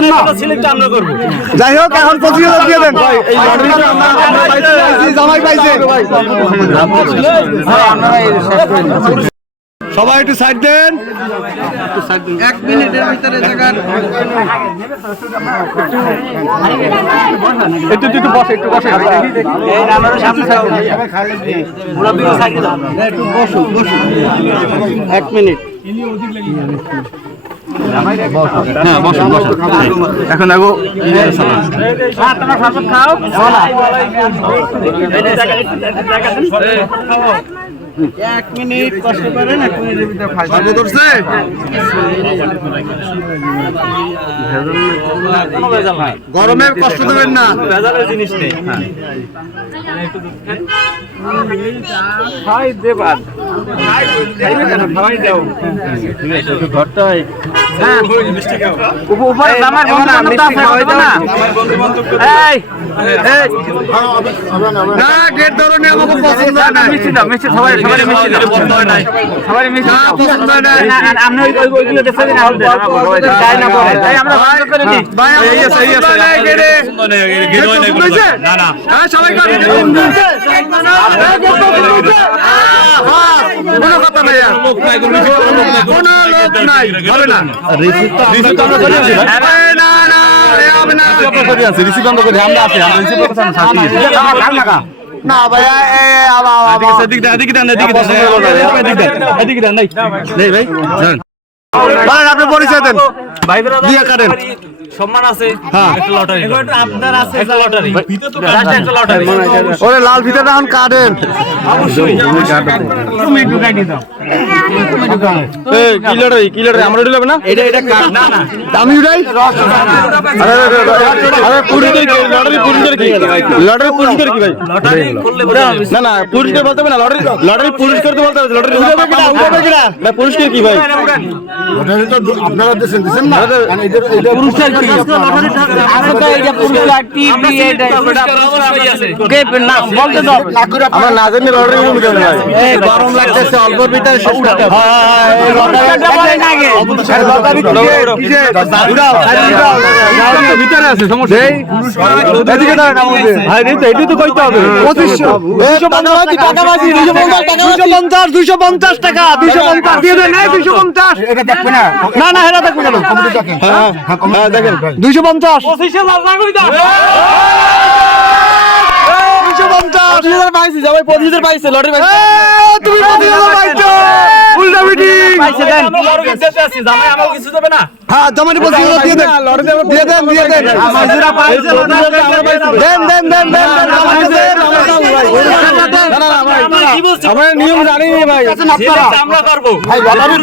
পারবেন না। যাই হোক এখন 25,000 দিয়ে দেন। জামাই পাইছে। সবাই একটু সাইড দেন। 1 মিনিটের ভিতরে জায়গার একটু বসে একটু বসে। এই আমারও সামনে থাকবে মুরব্বি সাইড দাও একটু বসো 1 মিনিট হ্যাঁ বসুন বসুন। এখন আগো তোমরা সরবত খাও 1 মিনিট কষ্ট করেন 1 মিনিটের ভিতরে ফাইল ধরছে। গরমে কষ্ট দেবেন না। ভেজালের জিনিস নেই খাই দেবার খাইবে কেন খাওয়াই দাও ঘরটাই উপরে আমার বন্ধু বান্ধব আছে না এই এই না গেট ধরনে আমাকে পছন্দ হয় না। মিষ্টি দাও মিষ্টি সবাই মিষ্টি দাও পছন্দ হয় না সবাই মিষ্টি না পছন্দ হয় না। আপনি ওইগুলো দেখছেন না হল তাই না পড়ে তাই আমরা বন্ধ করে দিই ভাই এই আছে গেটে না না হ্যাঁ সবাই কাটে কোনো কথা নাই আর কোনো লোক নাই হবে না। রিসিভ তো আমরা করে আছি ভাই। না না হবে না করে আছি রিসিভ বন্ধ করে আমরা আছি আমরা রিসিভ করতে না না ভাই এদিকে দেন নেই ভাই বলেন আপনি পরিচয় দেন ভাই দিয়ে কাটেন। সম্মান আছে হ্যাঁ একটা লটারি এটা আপনার আছে একটা লটারি জাস্ট একটা লটারি ওরে লাল ফিতাটা এখন কাটেন। অবশ্যই তুমি ঢুকাই দিও এই কি লটারি আমরা ঢুকাবে না এটা কাট না না আমি উড়াই। আরে পুরস্কার কি লটারি পুরস্কার কি লটারি পুরস্কার কি ভাই লটারি করলে না না পুরস্কার বলতে হবে না লটারি পুরস্কার তো বলতে হবে লটারি উঠাবে কিনা না পুরস্কার কি ভাই লটারি তো আপনারা দিছেন না পুরস্কার কি লটারি আছে তো এই যে পুরস্কার টিভি এটা অবশ্যই আছে কে না বলতে দাও আমরা না জানি লটারি উঠবে কেন ভাই এই গরম লাগতেছে অল্পর ভিতরে শেষ করতে হবে এই লটারি লাগে লটারি কিসে উড়াও ভিতরে আছে সমস্যা নেই এদিকে দাঁড়ান আমাদের ভাই এইটা তো কইতে হবে 2500 টাকাবাজি 250 টাকা 250 দিয়ে দেন 250 এটা দেখবে না না না এটা দেখবে না হ্যাঁ দেখেন 250 25,000 লাগাই দাও 250 পাইছি যাবে 25,000 পাইছে লটারি পাইছে তুমি 25,000 পাইছো উল্টা বিটি পাইছে দেন আমরা বড় দিতে আছি জামাই আমাকে কিছু দেবে না হ্যাঁ জামাই 25,000 দিয়ে দেন লটারি দিয়ে দেন আমাজরা পাইছে দেন আমরা নিয়ম জানি ভাই আমরা করব ভাই লটারি